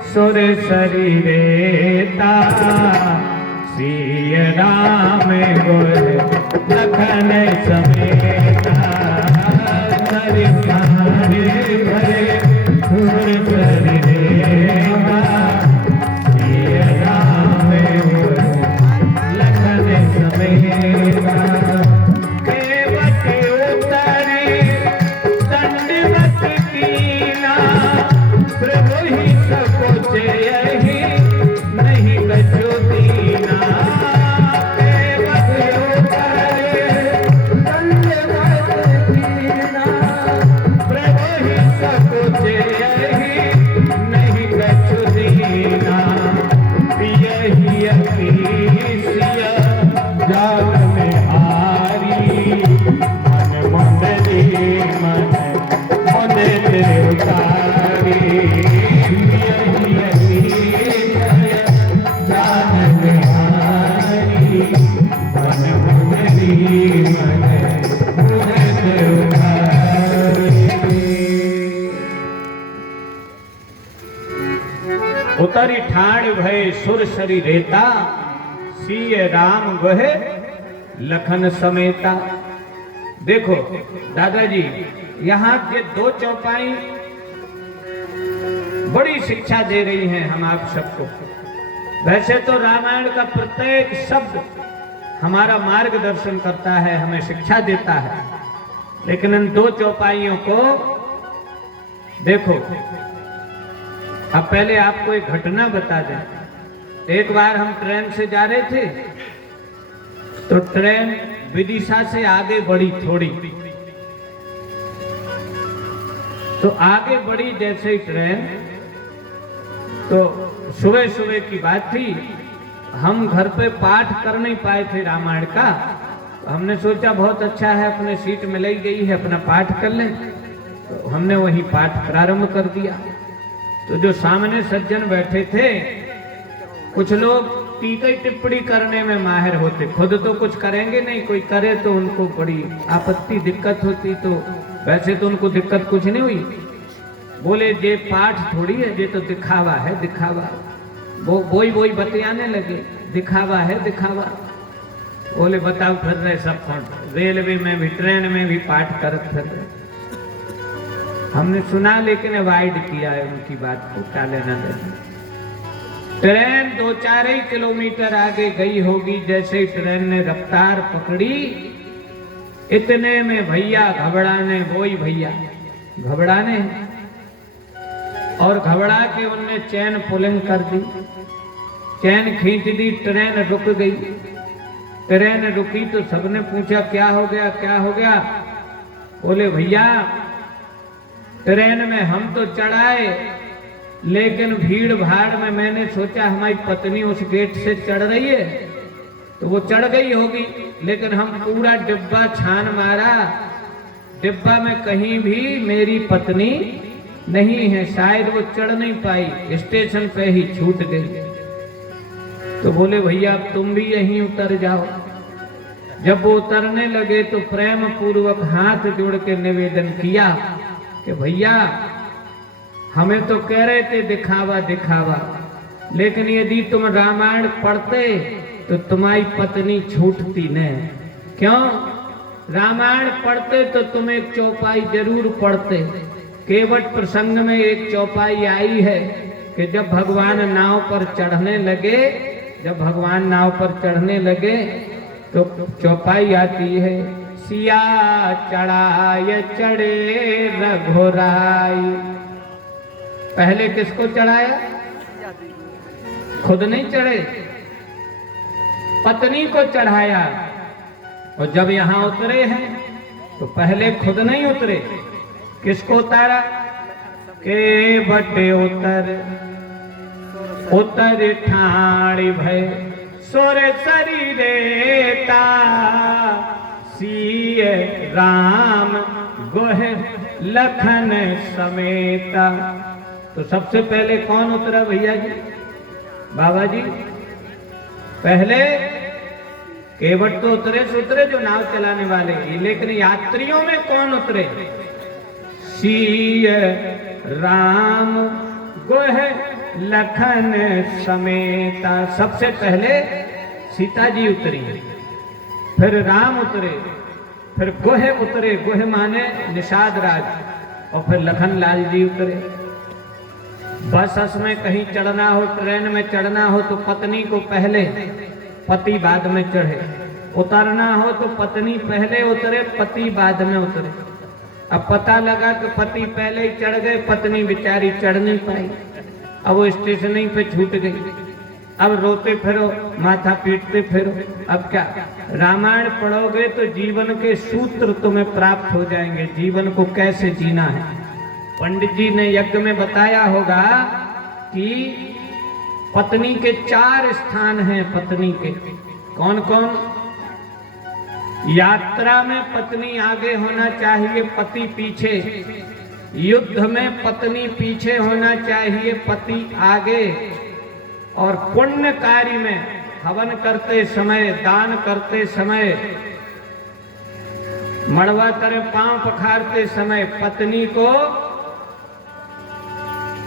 सुर शरीरेता, सिय राम गुर लखन समेता। उतरी ठाणी भय सुर शरीरेता, सिय राम गुर लखन समेता। केवट उतरी दंडवत कीना, प्रभु ही सकोचे यही नहीं बचो दीना। केवट उतरी दंडवत कीना, प्रभु ही सकोचे यही नहीं बचो दीना। यही अकीसिया जाग में हारी, मन मंडली मन मोदे तेरे उतारी। यही अकीसिया जाग में हारी, मन मंडली मन मोदे तेरे उतारी। उतरी ठाण भय सुर शरीरेता, सिय राम वह लखन समेता। देखो दादाजी, यहाँ के दो चौपाई बड़ी शिक्षा दे रही हैं हम आप सबको। वैसे तो रामायण का प्रत्येक शब्द हमारा मार्गदर्शन करता है, हमें शिक्षा देता है, लेकिन इन दो चौपाइयों को देखो। अब पहले आपको एक घटना बता दें। एक बार हम ट्रेन से जा रहे थे, तो ट्रेन विदिशा से आगे बढ़ी थोड़ी, तो आगे बढ़ी जैसे ही ट्रेन, तो सुबह सुबह की बात थी, हम घर पे पाठ कर नहीं पाए थे रामायण का। हमने सोचा बहुत अच्छा है, अपने सीट में लगी गई है, अपना पाठ कर लें। तो हमने वही पाठ प्रारंभ कर दिया। तो जो सामने सज्जन बैठे थे, कुछ लोग टीका टिप्पणी करने में माहिर होते, खुद तो कुछ करेंगे नहीं, कोई करे तो उनको बड़ी आपत्ति दिक्कत होती। तो वैसे तो उनको दिक्कत कुछ नहीं हुई, बोले ये पाठ थोड़ी है, ये तो दिखावा है, दिखावा। वो वही बतियाने लगे, दिखावा है, दिखावा। बोले बताओ फिर रहे सब कौन, रेलवे में भी ट्रेन में भी पाठ करत फिर रहे। हमने सुना लेकिन अवॉइड किया है उनकी बात को, टाले न दे। ट्रेन 2-4 ही किलोमीटर आगे गई होगी, जैसे ही ट्रेन ने रफ्तार पकड़ी, इतने में भैया घबराने, वही भैया घबराने, और घबरा के उनने चैन पुलिंग कर दी, चैन खींच दी, ट्रेन रुक गई। ट्रेन रुकी तो सबने पूछा क्या हो गया, क्या हो गया? बोले भैया ट्रेन में हम तो चढ़ाए, लेकिन भीड़ भाड़ में मैंने सोचा हमारी पत्नी उस गेट से चढ़ रही है तो वो चढ़ गई होगी, लेकिन हम पूरा डिब्बा छान मारा, डिब्बा में कहीं भी मेरी पत्नी नहीं है, शायद वो चढ़ नहीं पाई, स्टेशन पे ही छूट गई। तो बोले भैया अब तुम भी यहीं उतर जाओ। जब वो उतरने लगे तो प्रेम पूर्वक हाथ जोड़ के निवेदन किया कि भैया हमें तो कह रहे थे दिखावा दिखावा, लेकिन यदि तुम रामायण पढ़ते तो तुम्हारी पत्नी छूटती न। क्यों? रामायण पढ़ते तो तुम एक चौपाई जरूर पढ़ते। केवट प्रसंग में एक चौपाई आई है कि जब भगवान नाव पर चढ़ने लगे, जब भगवान नाव पर चढ़ने लगे तो चौपाई आती है, सिया चढ़ाए चढ़े रघुराई। पहले किसको चढ़ाया? खुद नहीं चढ़े, पत्नी को चढ़ाया। और जब यहां उतरे हैं तो पहले खुद नहीं उतरे, किसको उतारा? के बटे उतर ठाणी भय सोर शरीरेता, सीय राम गोह लखन समेता। तो सबसे पहले कौन उतरा भैया जी, बाबा जी? पहले केवट तो उतरे जो नाव चलाने वाले, लेकिन यात्रियों में कौन उतरे? सीय राम गोह लखन समेता। सबसे पहले सीता जी उतरी, फिर राम उतरे, फिर गोह उतरे, गोह माने निषाद राज, और फिर लखन लाल जी उतरे। बस में कहीं चढ़ना हो, ट्रेन में चढ़ना हो तो पत्नी को पहले, पति बाद में चढ़े। उतरना हो तो पत्नी पहले उतरे, पति बाद में उतरे। अब पता लगा कि पति पहले ही चढ़ गए, पत्नी बेचारी चढ़ नहीं पाई, अब वो स्टेशन ही पे छूट गई। अब रोते फिरो, माथा पीटते फिरो। अब क्या? रामायण पढ़ोगे तो जीवन के सूत्र तुम्हें प्राप्त हो जाएंगे, जीवन को कैसे जीना है। पंडित जी ने यज्ञ में बताया होगा कि पत्नी के 4 स्थान हैं। पत्नी के कौन कौन? यात्रा में पत्नी आगे होना चाहिए, पति पीछे। युद्ध में पत्नी पीछे होना चाहिए, पति आगे। और पुण्य कार्य में हवन करते समय, दान करते समय, मड़वा करे पांव पखारते समय पत्नी को,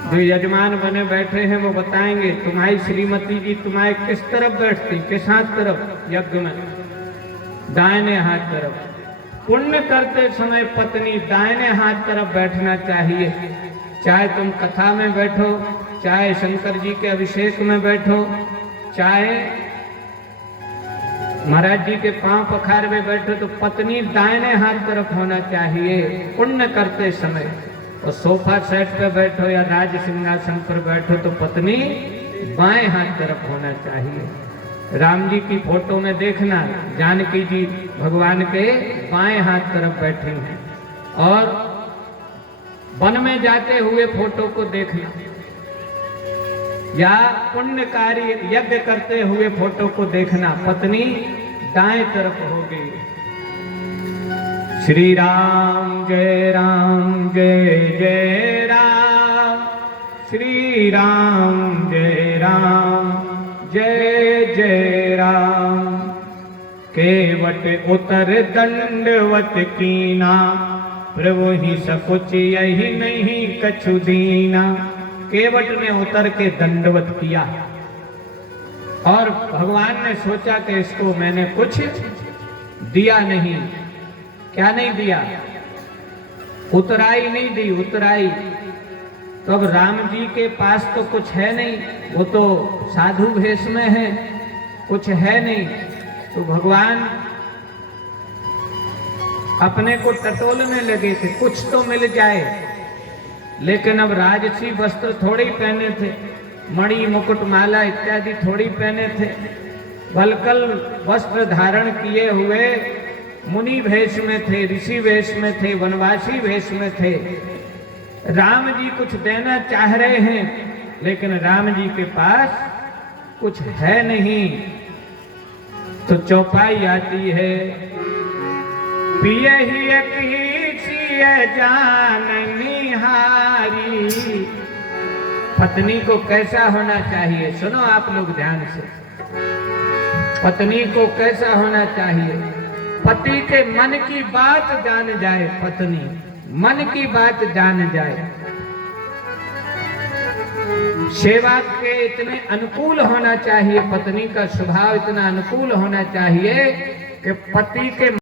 जो यजमान बने बैठे हैं वो बताएंगे तुम्हारी श्रीमती जी तुम्हारे किस तरफ बैठती, किस हाथ तरफ? यज्ञ में दाहिने हाथ तरफ। पुण्य करते समय पत्नी दाहिने हाथ तरफ बैठना चाहिए। चाहे तुम कथा में बैठो, चाहे शंकर जी के अभिषेक में बैठो, चाहे महाराज जी के पांव पखार में बैठो, तो पत्नी दाहिने हाथ तरफ होना चाहिए पुण्य करते समय। और सोफा सेट पे बैठो या राज सिंहासन पर बैठो तो पत्नी बाएं हाथ तरफ होना चाहिए। राम जी की फोटो में देखना, जानकी जी भगवान के बाएं हाथ तरफ बैठी हैं। और वन में जाते हुए फोटो को देखना, या पुण्य कार्य यज्ञ करते हुए फोटो को देखना, पत्नी दाएं तरफ होगी। श्री राम जय जय राम, श्री राम जय जय राम। केवट उतर दंडवत कीना, प्रभु ही सकुच यही नहीं कछु दीना। केवट ने उतर के दंडवत किया और भगवान ने सोचा कि इसको मैंने कुछ दिया नहीं। क्या नहीं दिया? उतराई नहीं दी, उतराई। तो अब राम जी के पास तो कुछ है नहीं, वो तो साधु भेष में है, कुछ है नहीं। तो भगवान अपने को टटोलने लगे थे, कुछ तो मिल जाए। लेकिन अब राजसी वस्त्र थोड़े ही पहने थे, मणि मुकुट माला इत्यादि थोड़ी पहने थे। वल्कल वस्त्र धारण किए हुए मुनि वेश में थे, ऋषि वेश में थे, वनवासी वेश में थे। राम जी कुछ देना चाह रहे हैं, लेकिन राम जी के पास कुछ है नहीं। तो चौपाई आती है, पिय ही कीजिए जान निहारी। पत्नी को कैसा होना चाहिए? सुनो आप लोग ध्यान से, पत्नी को कैसा होना चाहिए? पति के मन की बात जान जाए, पत्नी मन की बात जान जाए। सेवा के इतने अनुकूल होना चाहिए, पत्नी का स्वभाव इतना अनुकूल होना चाहिए कि पति के